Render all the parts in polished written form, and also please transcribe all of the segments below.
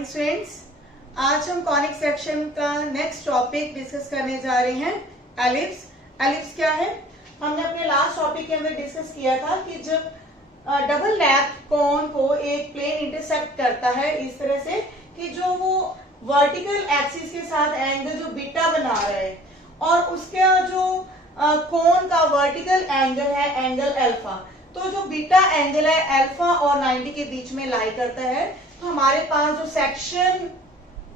Morning students. आज हम conic section का नेक्स्ट टॉपिक डिस्कस करने जा रहे हैं, एलिप्स। एलिप्स क्या है? हमने अपने लास्ट टॉपिक के अंदर डिस्कस किया था कि जब डबल लैप कोन को एक प्लेन इंटरसेक्ट करता है इस तरह से कि जो वो वर्टिकल एक्सिस के साथ एंगल जो बीटा बना रहा है और उसका जो कोन का वर्टिकल एंगल है एंगल अल्फा, तो जो बीटा एंगल है अल्फा और 90 के बीच में लाई करता है, तो हमारे पास जो सेक्शन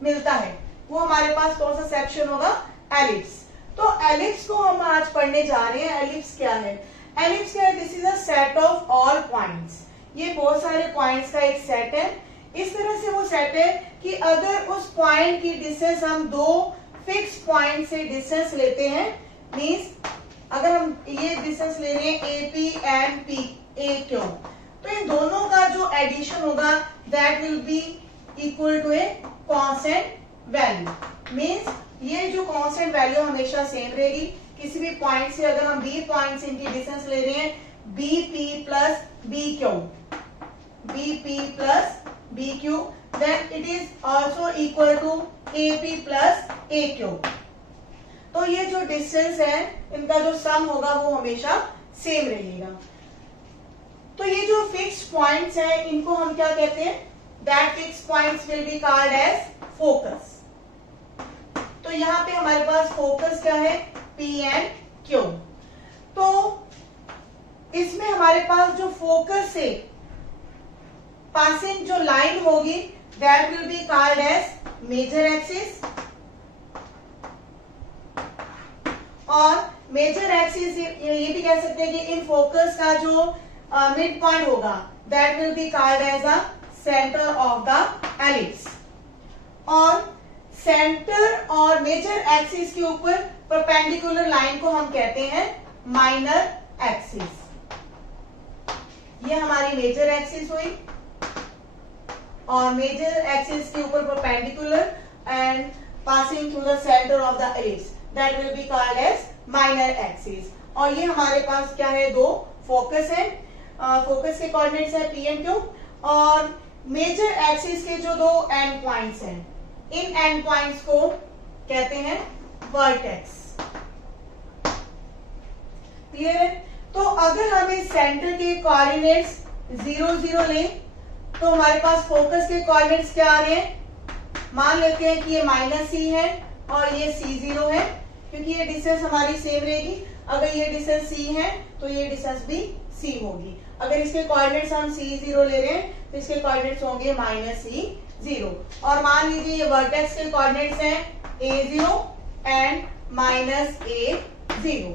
मिलता है वो हमारे पास कौन सा सेक्शन होगा? एलिप्स। तो एलिप्स को हम आज पढ़ने जा रहे हैं। एलिप्स क्या है? एलिप्स क्या है? This is a set of all points. ये बहुत सारे पॉइंट्स का एक सेट है। इस तरह से वो सेट है कि अगर उस पॉइंट की डिस्टेंस हम दो फिक्स पॉइंट से डिस्टेंस लेते हैं, मींस अगर हम ये डिस्टेंस ले रहे हैं A P and P A Q, तो इन दोनों का जो एडिशन होगा that will be equal to a constant value. Means ये जो कांस्टेंट वैल्यू हमेशा सेम रहेगी। किसी भी पॉइंट से अगर हम बी पॉइंट से इनकी डिस्टेंस ले रहे हैं B P plus B Q, B P plus B Q, then it is also equal to A P plus A Q. तो ये जो डिस्टेंस है इनका जो सम होगा वो हमेशा सेम रहेगा। तो ये जो फिक्स पॉइंट्स हैं इनको हम क्या कहते हैं? That fix points will be called as focus. तो यहाँ पे हमारे पास फोकस क्या है? P and Q। तो इसमें हमारे पास जो फोकस से पासिंग जो लाइन होगी that will be called as major axis, और मेजर एक्सिस ये भी कह सकते हैं कि इन फोकस का जो मिड पॉइंट होगा that will be called as a centre of the ellipse. और सेंटर और मेजर एक्सिस के ऊपर परपेंडिकुलर लाइन को हम कहते हैं माइनर एक्सिस। ये हमारी मेजर एक्सिस हुई और मेजर एक्सिस के ऊपर perpendicular and passing through the centre of the ellipse that will be called as minor axis. और ये हमारे पास क्या है? दो फोकस है। फोकस के कोऑर्डिनेट्स है P एंड Q, और मेजर एक्सिस के जो दो एंड पॉइंट्स हैं इन एंड पॉइंट्स को कहते हैं वर्टेक्स। क्लियर है? तो अगर हम इस सेंटर के कोऑर्डिनेट्स 0 0 लें तो हमारे पास फोकस के कोऑर्डिनेट्स क्या आ रहे हैं? मान लेते हैं कि ये -c है और ये C0 है, क्योंकि ये डिस्टेंस हमारी सेम रहेगी। अगर ये डिस्टेंस c है तो ये डिस्टेंस भी c होगी। अगर इसके कोऑर्डिनेट्स हम C0 ले रहे हैं तो इसके कोऑर्डिनेट्स होंगे -C0। और मान लीजिए ये वर्टेक्स के कोऑर्डिनेट्स हैं A0 एंड -A0,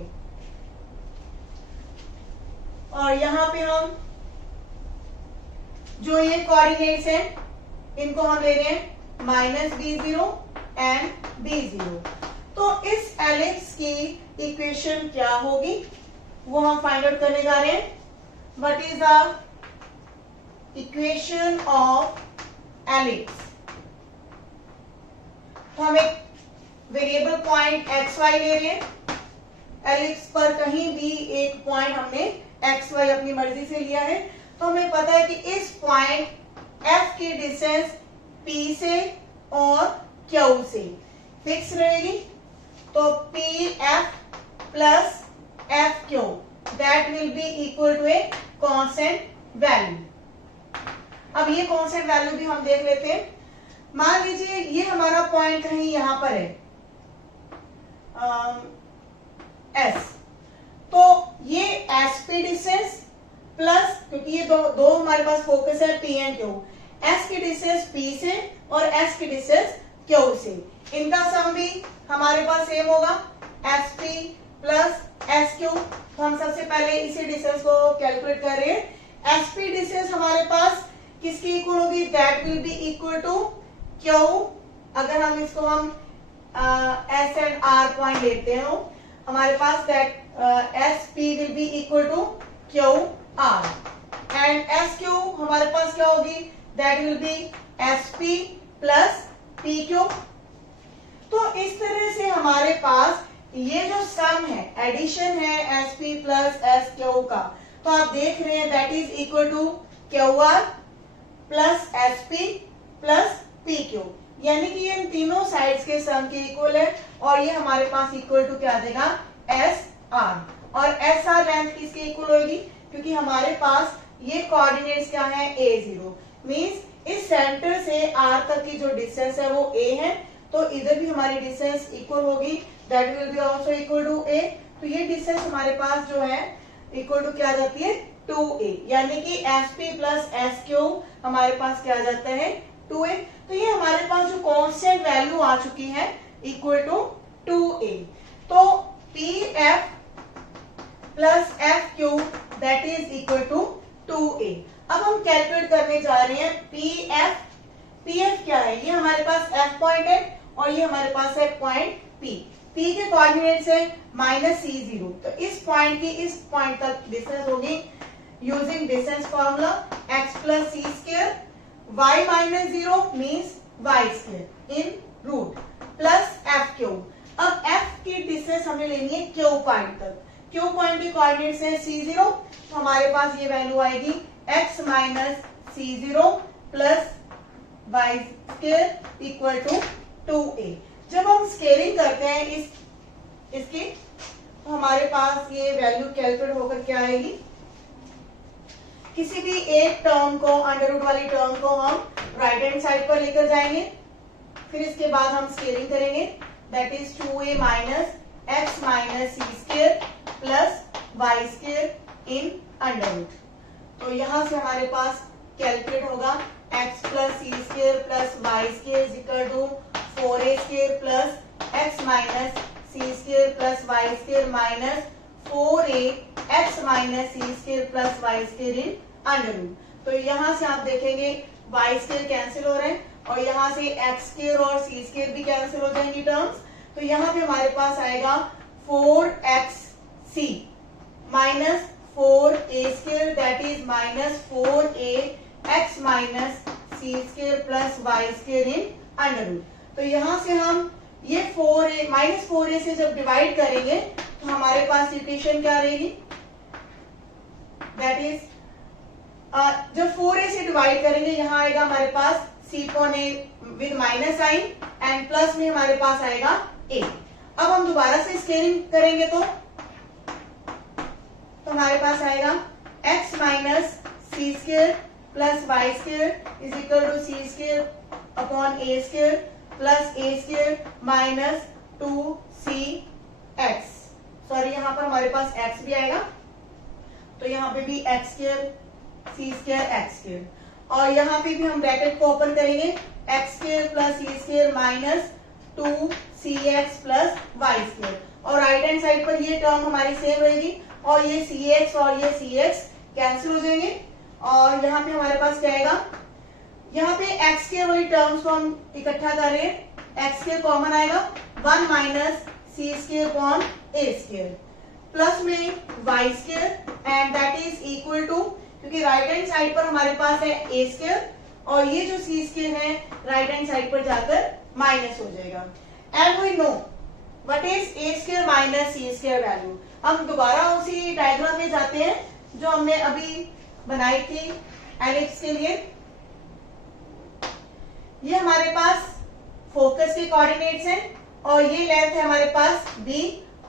और यहां पे हम जो ये कोऑर्डिनेट्स हैं इनको हम ले रहे हैं -B0 एंड B0। तो इस एलिप्स की इक्वेशन क्या होगी वो हम फाइंड आउट करने जा रहे हैं। What is the equation of ellipse? तो हम एक वेरिएबल पॉइंट XY ले रहे हैं। एलिप्स पर कहीं भी एक पॉइंट हमने XY अपनी मर्जी से लिया है, तो हमें पता है कि इस पॉइंट F की डिस्टेंस P से और Q से फिक्स रहेगी। तो PF plus FQ that will be equal to a constant value. अब ये कांस्टेंट वैल्यू भी हम देख लेते हैं। मान लीजिए ये हमारा पॉइंट कहीं यहां पर है S, तो ये SP डिस्टेंस प्लस, क्योंकि ये दो हमारे पास फोकस है P एंड Q, S की डिस्टेंस P से और S की डिस्टेंस Q से, इनका सम भी हमारे पास सेम होगा SP प्लस SQ। तो हम सबसे पहले इसी डिस्टेंस को कैलकुलेट कर रहे हैं। SP डिस्टेंस हमारे पास किसकी इक्वल होगी? That will be equal to Q। अगर हम इसको हम S एंड R पॉइंट लेते हो हमारे पास that SP will be equal to QR and SQ हमारे पास क्या होगी? That will be SP plus PQ। तो इस तरह से हमारे पास ये जो सम है, एडिशन है SP प्लस SQ का, तो आप देख रहे हैं that is equal to QR plus SP plus P Q, यानी कि ये इन तीनों साइड्स के सम के इक्वल है और ये हमारे पास इक्वल टू क्या आ जाएगा एस आर। और एस आर लेंथ किसके इक्वल होगी, क्योंकि हमारे पास ये कोऑर्डिनेट्स क्या है a0, मींस इस सेंटर से r तक की जो डिस्टेंस है वो a है, तो इधर भी हमारी डिस्टेंस इक्वल होगी, that will be also equal to a। तो ये डिस्टेंस हमारे पास जो है इक्वल टू क्या आ जाती है 2a, यानी कि sp प्लस sq हमारे पास क्या आ जाता है 2a। तो ये हमारे पास जो कांस्टेंट वैल्यू आ चुकी है इक्वल टू 2a। तो pf plus fq that is equal to 2a। अब हम कैलकुलेट करने जा रहे हैं pf। pf क्या है, ये हमारे पास f पॉइंट है और ये हमारे पास है पॉइंट p। p के कोऑर्डिनेट्स है -c0, तो इस पॉइंट की इस पॉइंट तक डिस्टेंस होगी using distance formula x plus सी square, y minus 0 means y square इन रूट प्लस fq। अब f की डिस्टेंस हमें लेनी है q पॉइंट तक, q पॉइंट के कोऑर्डिनेट्स है c0, तो हमारे पास ये वैल्यू आएगी x minus c0 plus y square equal to 2a। जब हम स्केलिंग करते हैं इसकी, तो हमारे पास ये वैल्यू कैलकुलेट होकर क्या आएगी, किसी भी एक टर्म को अंडर रूट वाली टर्म को हम राइट हैंड साइड पर लेकर जाएंगे, फिर इसके बाद हम स्केलिंग करेंगे, that is 2a minus X minus C square plus Y square in under root. तो यहां से हमारे पास कैलकुलेट होगा x plus C square plus Y square is equal to 4a square plus x minus C square plus Y square minus 4a x minus C square plus Y square in under root. तो यहाँ से आप देखेंगे y square cancel हो रहे हैं और यहाँ से x स्क्वायर और c स्क्वायर भी कैंसिल हो जाएंगी टर्म्स। तो यहाँ पे हमारे पास आएगा 4xc minus 4a square that is minus 4a x minus C square plus Y square in under root. तो यहाँ से हम ये 4a माइनस 4a से जब डिवाइड करेंगे तो हमारे पास इक्वेशन क्या रहेगी, दैट इज जब 4a से डिवाइड करेंगे यहाँ आएगा हमारे पास c upon a with minus sign and plus में हमारे पास आएगा a। अब हम दोबारा से स्केलिंग करेंगे तो हमारे पास आएगा x minus C square plus Y square is equal to C square upon a square plus a square minus 2cx। Sorry यहाँ पर हमारे पास x भी आएगा, तो यहाँ पे भी x square c square x square, और यहाँ पे भी हम ब्रैकेट को ओपन करेंगे एक्स स्क्वायर प्लस सी square minus 2cx plus Y square, और राइट हैंड साइड पर ये टर्म हमारी सेम रहेगी और ये cx और ये cx कैंसिल हो जाएंगे। और यहाँ पे हमारे पास क्या आएगा, यहाँ पे एक्स स्क्वायर वाली टर्म्स को हम इकट्ठा कर रहे हैं, एक्स स्क्वायर कॉमन आएगा 1 माइनस सी स्क्वायर अपॉन ए स्क्वायर प्लस में Y square and that is equal to, क्योंकि राइट हैंड साइड पर हमारे पास है ए स्क्वायर और ये जो सी स्क्वायर है राइट हैंड साइड पर जाकर माइनस हो जाएगा। And we know what is A square minus C square value. हम दोबारा उसी डायग्राम में जाते हैं जो हमने अभी बनाई थी एलिप्स के लिए। ये हमारे पास फोकस के कोऑर्डिनेट्स हैं और ये लेंथ है हमारे पास b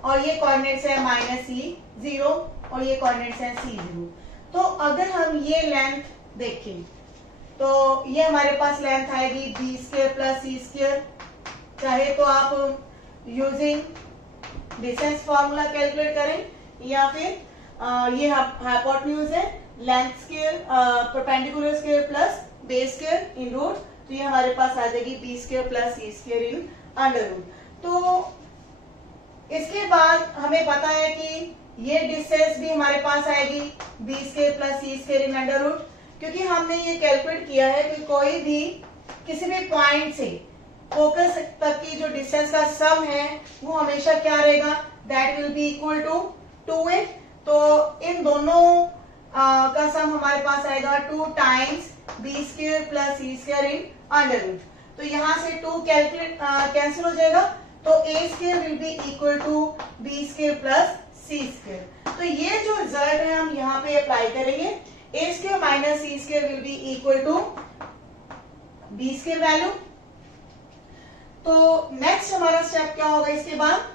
और ये कोऑर्डिनेट्स है -c0 और ये कोऑर्डिनेट्स है c0। तो अगर हम ये लेंथ देखें तो ये हमारे पास लेंथ आएगी b स्क्वायर प्लस सी स्क्वायर, चाहे तो आप यूजिंग डिस्टेंस फॉर्मूला कैलकुलेट करें या फिर ये हाइपोटेन्यूज है length square perpendicular square plus base square इन रूट, तो ये हमारे पास आ जाएगी बी स्क्वायर प्लस सी स्क्वायर इन अंडर रूट। तो इसके बाद हमें पता है कि ये डिस्टेंस भी हमारे पास आएगी बी स्क्वायर प्लस सी स्क्वायर इन अंडर रूट, क्योंकि हमने ये कैलकुलेट किया है कि कोई भी किसी भी पॉइंट से फोकस तक की जो डिस्टेंस का सम है वो हमेशा क्या रहेगा, that will be equal to 2a। तो इन दोनों का सम हमारे पास आएगा 2 टाइम्स बी स्क्वायर प्लस सी स्क्वायर इन अंडर रूट। तो यहाँ से 2 कैंसिल हो जाएगा, तो a square will be equal to B square plus C square. तो ये जो रिजल्ट है हम यहाँ पे अप्लाई करेंगे, a square minus C square will be equal to B square value. तो नेक्स्ट हमारा स्टेप क्या होगा, इसके बाद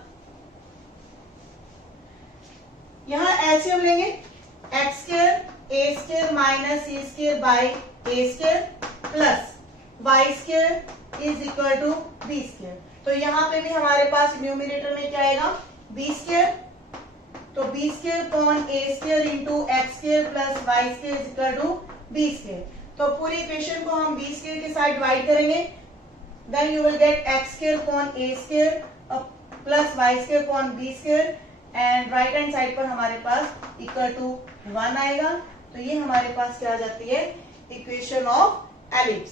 यहां एलसीएम लेंगे, X square A square minus C square by A square plus Y square is equal to B square. तो यहाँ पे भी हमारे पास न्यूमिनेटर में क्या आएगा, बी स्क्वायर, तो B square upon A square into X square plus Y square is equal to B square. तो पूरी इक्वेशन को हम बी स्क्वायर के साथ डिवाइड करेंगे, then you will get X square upon A square plus Y square upon B square, and right hand side पर हमारे पास equal to 1 आएगा। तो ये हमारे पास क्या आ जाती है, इक्वेशन ऑफ एलिप्स।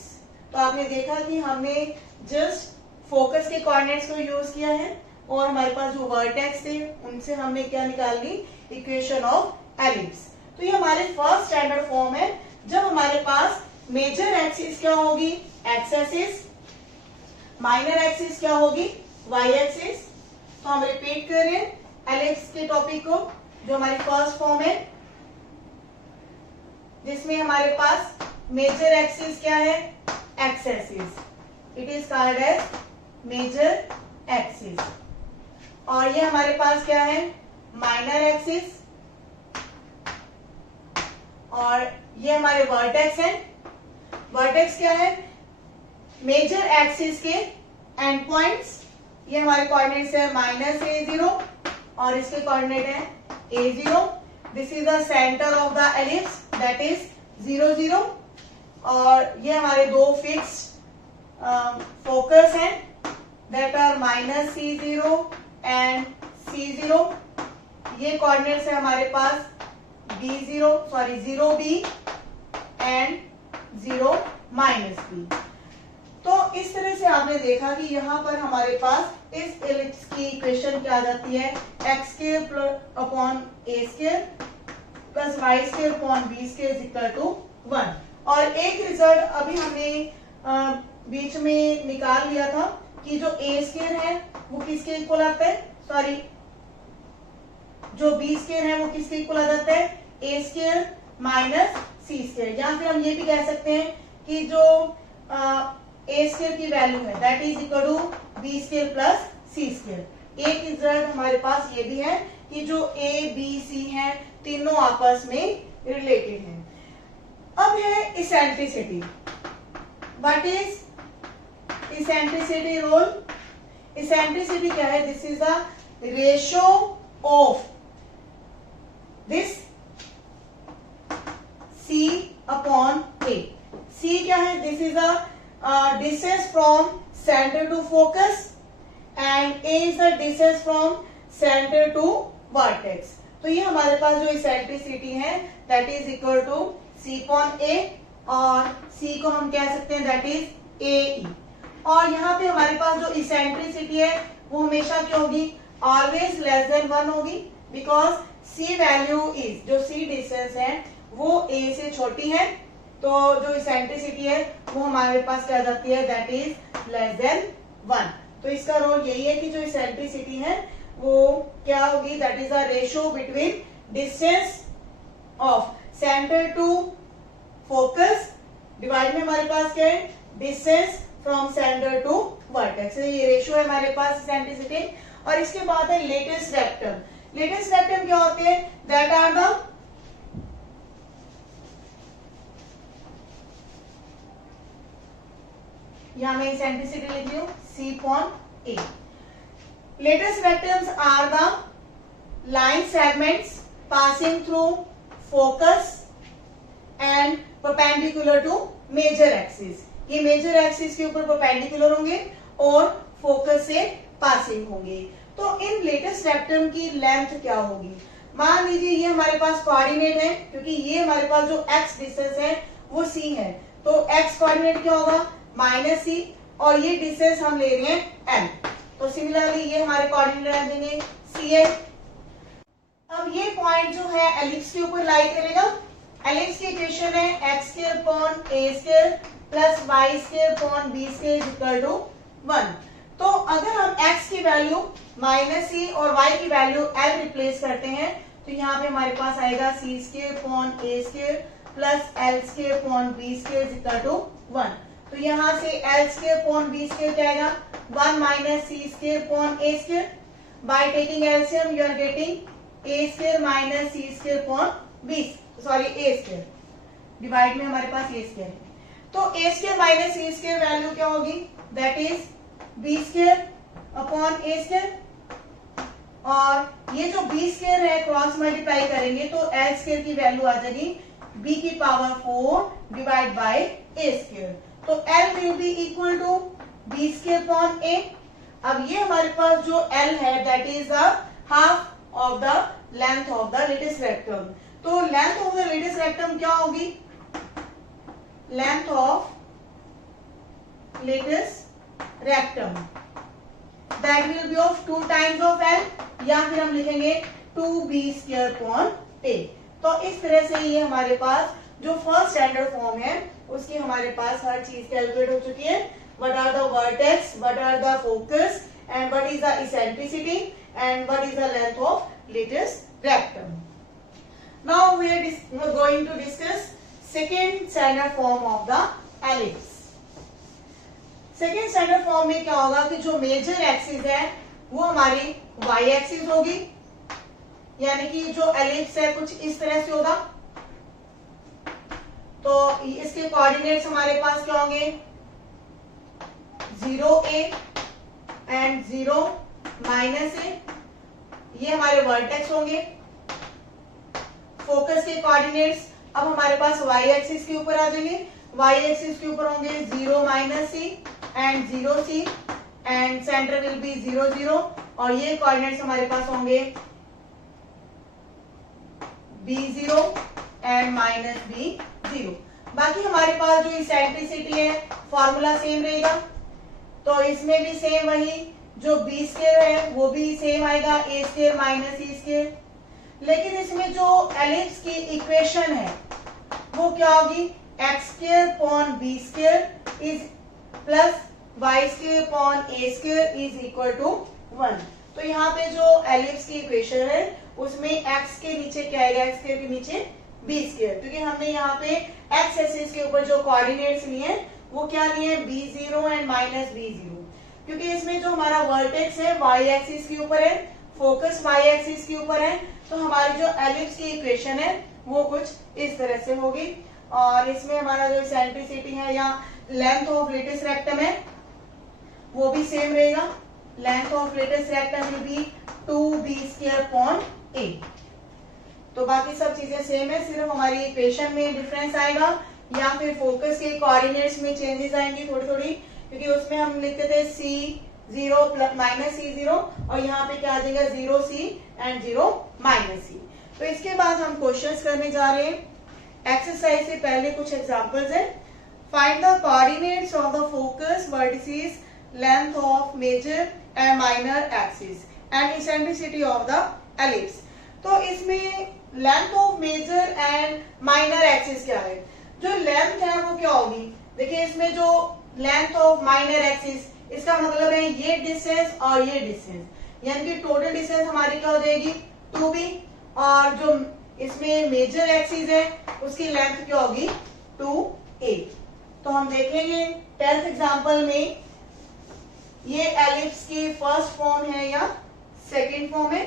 तो आपने देखा कि हमने जस्ट फोकस के कोऑर्डिनेट्स को यूज किया है और हमारे पास जो वर्टेक्स थे उनसे हमने क्या निकाल ली, इक्वेशन ऑफ एलिप्स। तो ये हमारे फर्स्ट स्टैंडर्ड फॉर्म है जब हमारे पास मेजर एक्सिस क्या होगी, एक्स एक्सिस, माइनर एक्सिस क्या होगी, वाई एक्सिस। तो हम रिपीट कर रहे हैं एलिप्स के टॉपिक को, जो हमारी फर्स्ट फॉर्म है जिसमें हमारे पास मेजर एक्सिस क्या है, X axis, it is called as major axis. और ये हमारे पास क्या है, माइनर एक्सिस, और ये हमारे वर्टेक्स हैं। वर्टेक्स क्या है, मेजर एक्सिस के एंड पॉइंट्स। ये हमारे कोऑर्डिनेट्स है माइनस a0 और इसके कोऑर्डिनेट है a0। This is the centre of the ellipse that is 0 0। और ये हमारे दो फिक्स्ड फोकस हैं that are minus c0 and c0। ये कोऑर्डिनेट्स है हमारे पास zero b and 0 minus b. तो इस तरह से आपने देखा कि यहाँ पर हमारे पास इस एलिप्स की इक्वेशन क्या आ जाती है, x square upon A square plus Y square upon B square is equal to 1। और एक रिजल्ट अभी हमने बीच में निकाल लिया था कि जो ए स्क्वायर है वो किसके इक्वल आता है, सॉरी जो बी स्क्वायर है वो किसके इक्वल आ जाता है, A square minus C square. या फिर हम ये भी कह सकते हैं कि जो ए स्क्वायर की वैल्यू है that is equal to B square plus C square. एक रिजल्ट हमारे पास ये भी है कि जो ए बी सी है तीनों आपस में रिलेटेड हैं। अब है eccentricity. What is eccentricity role? Eccentricity क्या है, this is the ratio of this C upon A। C क्या है, this is the distance from centre to focus and A is the distance from centre to vertex. तो ये हमारे पास जो eccentricity है that is equal to C upon A, और C को हम कह सकते हैं दैट इज AE। और यहाँ पे हमारे पास जो इसेंट्रिसिटी है वो हमेशा क्या होगी, ऑलवेज लेस देन 1 होगी, बिकॉज C वैल्यू इज, जो C डिस्टेंस है वो A से छोटी है, तो जो इसेंट्रिसिटी है वो हमारे पास क्या जाती है, दैट इज लेस देन 1। तो इसका रोल यही है कि जो इसेंट्रिसिटी है वो क्या होगी, that is the ratio between distance of centre to focus divide में हमारे पास क्या है, distance from centre to vertex. ये रेशियो है हमारे पास इसेंट्रिसिटी। और इसके बाद है लेटेस्ट वेक्टर। लेटेस्ट वेक्टर क्या होते हैं, दैट आर द यहां मैं इसेंट्रिसिटी लिख रही हूं C upon A। Latest vectors are the line segments passing through focus and perpendicular to major axis. ये मेजर एक्सिस के ऊपर परपेंडिकुलर होंगे और फोकस से पासिंग होंगे। तो इन लेटेस्ट वेक्टर की लेंथ क्या होगी, मान लीजिए ये हमारे पास कोऑर्डिनेट है, क्योंकि ये हमारे पास जो x डिस्टेंस है वो C है, तो x कोऑर्डिनेट क्या होगा, माइनस C, और ये डिस्टेंस हम ले रहे हैं m। तो सिमिलरली ये हमारे कोऑर्डिनेट रह देंगे CL। अब ये पॉइंट जो है एलिप्स के ऊपर लाई करेगा। एलिप्स की इक्वेशन है x square upon A square plus Y square upon B square equal to 1। तो अगर हम x की वैल्यू माइनस C और y की वैल्यू L रिप्लेस करते हैं तो यहाँ पे हमारे पास आएगा C² upon A² plus L² upon B² equal to 1। तो यहाँ से l square upon B square क्या आएगा 1 minus C square upon A square. By taking LCM you are getting a square minus C square upon b sorry a square. Divide में हमारे पास a square है तो a square minus C square value क्या होगी that is b square upon A square. और ये जो बी स्क्वायर है क्रॉस मल्टीप्लाई करेंगे तो एल स्क्वायर की वैल्यू आ जाएगी b की power 4 divide by a square. तो l will be equal to B square upon a. अब ये हमारे पास जो l है that is the half of the length of the latus rectum. तो length of the latus rectum क्या होगी length of latus rectum that will be of 2 times of l या फिर हम लिखेंगे 2b स्क्वायर अपॉन a. तो इस तरह से ये हमारे पास जो फर्स्ट स्टैंडर्ड फॉर्म है उसकी हमारे पास हर चीज कैलकुलेट हो चुकी है. What are the vertex, what are the focus and what is the eccentricity and what is the length of latus rectum. Now we are going to discuss second standard form of the ellipse. Second standard form में क्या होगा कि जो major axis है वो हमारी Y axis होगी, यानी कि जो एलिप्स है कुछ इस तरह से होगा. तो इसके कोऑर्डिनेट्स हमारे पास क्या होंगे 0a एंड 0 माइनस a. ये हमारे वर्टेक्स होंगे. फोकस के कोऑर्डिनेट्स अब हमारे पास वाई एक्सिस के ऊपर आ जाएंगे. वाई एक्सिस के ऊपर होंगे 0 minus c and 0c and centre will be 0 0. और ये कोऑर्डिनेट्स हमारे पास होंगे b0 एंड माइनस b0. बाकी हमारे पास जो इसेंट्रिसिटी है फॉर्मूला सेम रहेगा. तो इसमें भी सेम वही जो बी स्क्वायर है वो भी सेम आएगा ए स्क्वायर माइनस सी स्क्वायर. लेकिन इसमें जो एलिप्स की इक्वेशन है वो क्या होगी x square upon B square is plus Y square upon A square is equal to 1. तो यहाँ पे जो एलिप्स की इक्वेशन है उसमें x के नीचे क्या आएगा x के नीचे b स्क्वायर, क्योंकि हमने यहाँ पे x एक्सिस के ऊपर जो कोऑर्डिनेट्स लिए वो क्या लिए b0 एंड माइनस b0. क्योंकि इसमें जो हमारा वर्टेक्स है y एक्सिस के ऊपर है, फोकस y एक्सिस के ऊपर है, तो हमारी जो एलिप्स की इक्वेशन है वो कुछ इस तरह से होगी. और इसमें हमारा जो इसेंट्रिसिटी है या लेंथ ऑफ लेटेस्ट रेक्टम है वो भी सेम रहेगा. Length of latus rectum will be 2b square upon a. तो बाकी सब चीजें सेम है, सिर्फ हमारी इक्वेशन में डिफरेंस आएगा या फिर फोकस के कोऑर्डिनेट्स में चेंजेस आएंगी थोड़ी थोड़ी, क्योंकि उसमें हम लिखते थे c0 प्लस माइनस c0 और यहाँ पे क्या आ जाएगा 0c एंड 0 माइनस c. तो इसके बाद हम क्वेश्चंस करने जा रहे हैं. एक्सरसाइज से पहले कुछ एग्जांपल्स है. Find the coordinates of the focus vertices, length of major and minor axis and eccentricity of the ellipse. तो इसमें length of major and minor axis क्या है. जो लेंथ है वो क्या होगी, देखिए इसमें जो लेंथ ऑफ माइनर एक्सिस इसका मतलब है ये डिस्टेंस और ये डिस्टेंस, यानी कि टोटल डिस्टेंस हमारी क्या हो जाएगी 2b. और जो इसमें मेजर एक्सिस है उसकी लेंथ क्या होगी 2a. तो हम देखेंगे 10th एग्जांपल में ये एलिप्स की फर्स्ट फॉर्म है या सेकंड फॉर्म है.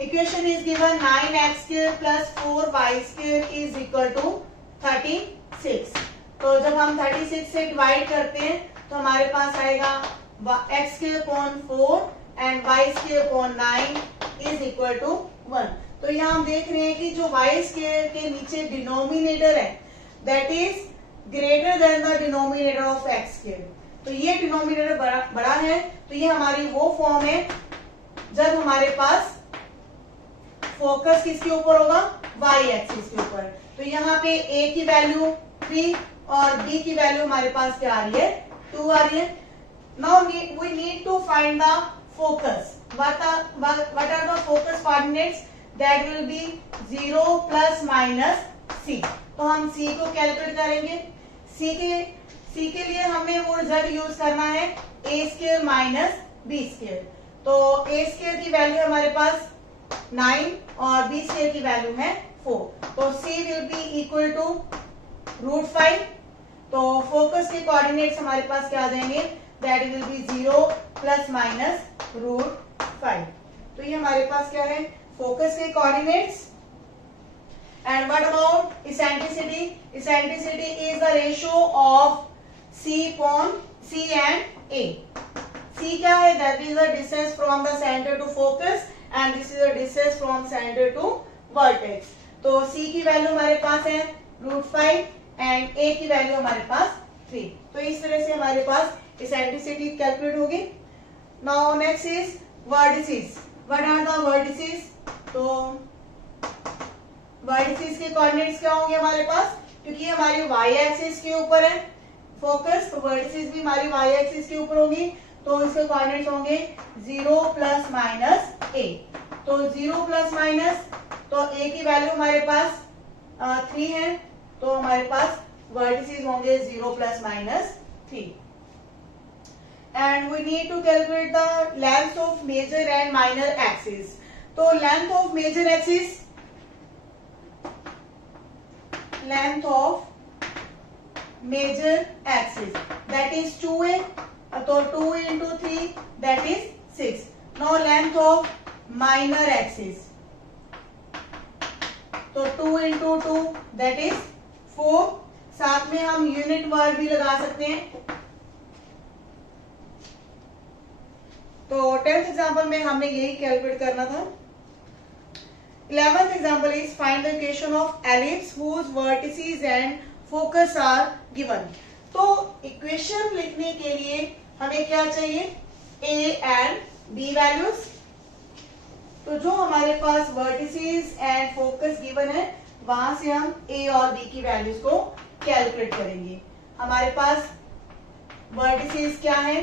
Equation is given 9x square plus 4y square is equal to 36. तो जब हम 36 से डिवाइड करते हैं तो हमारे पास आएगा x square upon 4 and y square upon 9 is equal to 1. तो यहाँ हम देख रहे हैं कि जो y स्क्वायर के नीचे डिनोमिनेटर है that is greater than the denominator of x square. तो ये डिनोमिनेटर बड़ा है, तो ये हमारी वो फॉर्म है जब हमारे पास फोकस किसके ऊपर होगा y एक्सिस के ऊपर. तो यहाँ पे a की वैल्यू 3 और b की वैल्यू हमारे पास क्या आ रही है 2 आ रही है. Now we need to find the focus. what are the focus coordinates that will be 0 plus minus c. तो हम c को कैलकुलेट करेंगे. c के लिए हमें वो रिजल्ट यूज करना है a square minus b square. तो a स्क्वायर की वैल्यू हमारे पास 9 और b स्क्वायर की वैल्यू है 4. तो c will be equal to √5. तो फोकस के कोऑर्डिनेट्स हमारे पास क्या आ जाएंगे, that will be 0 plus minus √5। तो ये हमारे पास क्या है, फोकस के coordinates. And what about eccentricity? Eccentricity is the ratio of C and A। C क्या है, that is the distance from the centre to focus and this is the distance from centre to vertex. तो C की value हमारे पास है √5 and A की value हमारे पास 3। तो इस तरह से हमारे पास इसेंट्रिसिटी कैलकुलेट होगी। Now next is vertices. What are the vertices? तो वर्टिसेस के कोऑर्डिनेट्स क्या होंगे हमारे पास, क्योंकि हमारी y एक्सिस के ऊपर है फोकस, तो वर्टिसेस भी हमारी y एक्सिस के ऊपर होगी। तो इसके कोऑर्डिनेट्स होंगे 0 प्लस माइनस a। तो 0 प्लस माइनस, तो a की वैल्यू हमारे पास 3 है, तो हमारे पास वर्टिसेस होंगे 0 plus minus 3। And we need to calculate the length of major and minor axis. तो length of major axis, length of major axis that is 2a, so 2 into 3 that is 6. Now length of minor axis, तो 2 into 2 that is 4। साथ में हम unit word भी लगा सकते हैं। तो 10th एग्जाम्पल में हमने यही कैलकुलेट करना था। 11th example is find the equation of ellipse whose vertices and focus are given। तो इक्वेशन लिखने के लिए हमें क्या चाहिए, a and b वैल्यूज। तो जो हमारे पास vertices and focus given है, वहां से हम a और b की वैल्यूज को कैलकुलेट करेंगे। हमारे पास vertices क्या है,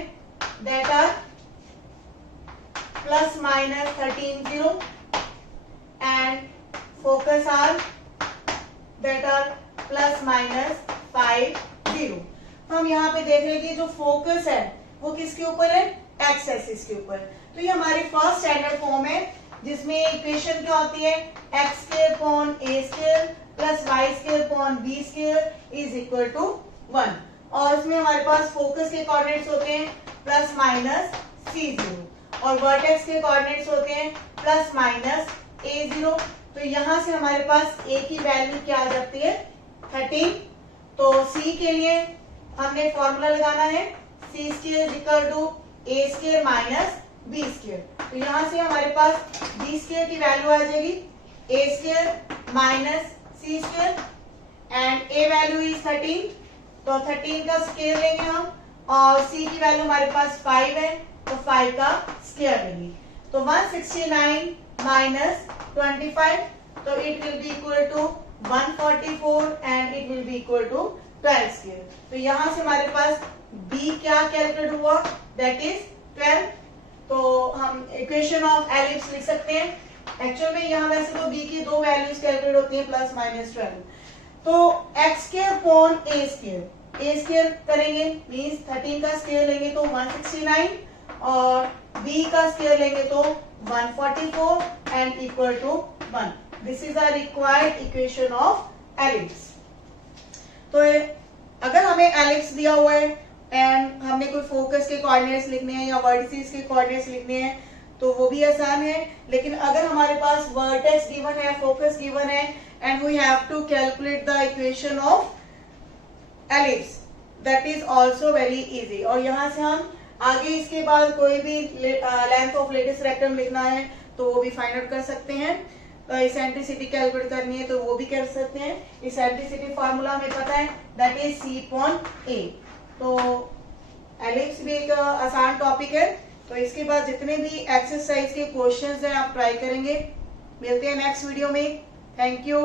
that are plus minus 13 0 and focus are that are plus minus 5 0। हम यहाँ पे देख रहे हैं कि जो फोकस है वो किसके ऊपर है, एक्स एक्सिस के ऊपर। तो ये हमारी फर्स्ट स्टैंडर्ड फॉर्म है जिसमें इक्वेशन क्या होती है, x square upon A square plus Y square upon B square is equal to 1। और इसमें हमारे पास फोकस के कोऑर्डिनेट्स होते हैं प्लस माइनस C0 और वर्टेक्स के कोऑर्डिनेट्स होते हैं प्लस माइनस A0। तो यहाँ से हमारे पास A की वैल्यू क्या आ जाती है 13। तो C के लिए हमने फॉर्मूला लगाना है C square equal to A square minus B square. तो यहाँ से हमारे पास B स्क्वायर की वैल्यू आ जाएगी A square minus C square and A value is 13। तो 13 का स्क्वायर लेंगे हम और C की वैल्यू हमारे पास 5 है, तो 5 का स्क्वायर लेंगे। तो 169 माइनस 25, तो it will be equal to 144 and it will be equal to 12 square. तो यहाँ से हमारे पास B क्या कैलकुलेट हुआ, दैट इज 12। तो हम इक्वेशन ऑफ एलिप्स लिख सकते हैं। एक्चुअल में यहाँ वैसे तो B की दो वैल्यूज कैलकुलेट होती हैं प्लस माइनस 12। तो x square upon a square करेंगे मींस 13 का स्क्वायर लेंगे तो 169 और b का स्क्वायर लेंगे तो 144 and equal to 1। This is our required equation of ellipse. तो अगर हमें एलिप्स दिया हुआ है एंड हमने कोई फोकस के कोऑर्डिनेट्स लिखने हैं या वर्टिसेस के कोऑर्डिनेट्स लिखने हैं तो वो भी आसान है। लेकिन अगर हमारे पास वर्टेक्स गिवन है, फोकस गिवन है and we have to calculate the equation of ellipse, that is also very easy। और यहाँ से हम आगे इसके बाद कोई भी लेंथ ऑफ लेटेस्ट रेक्टम लिखना है तो वो भी फाइंड आउट कर सकते हैं। इसेंट्रिसिटी कैलकुलेट करनी है तो वो भी कर सकते हैं। इसेंट्रिसिटी फार्मूला हमें पता है, that is C upon A। तो एलिप्स भी एक आसान टॉपिक है। तो इसके बाद जितने भी एक्सरसाइज के क्वेश्चंस हैं आप ट्राई करेंगे। मिलते हैं नेक्स्ट वीडियो में। Thank you.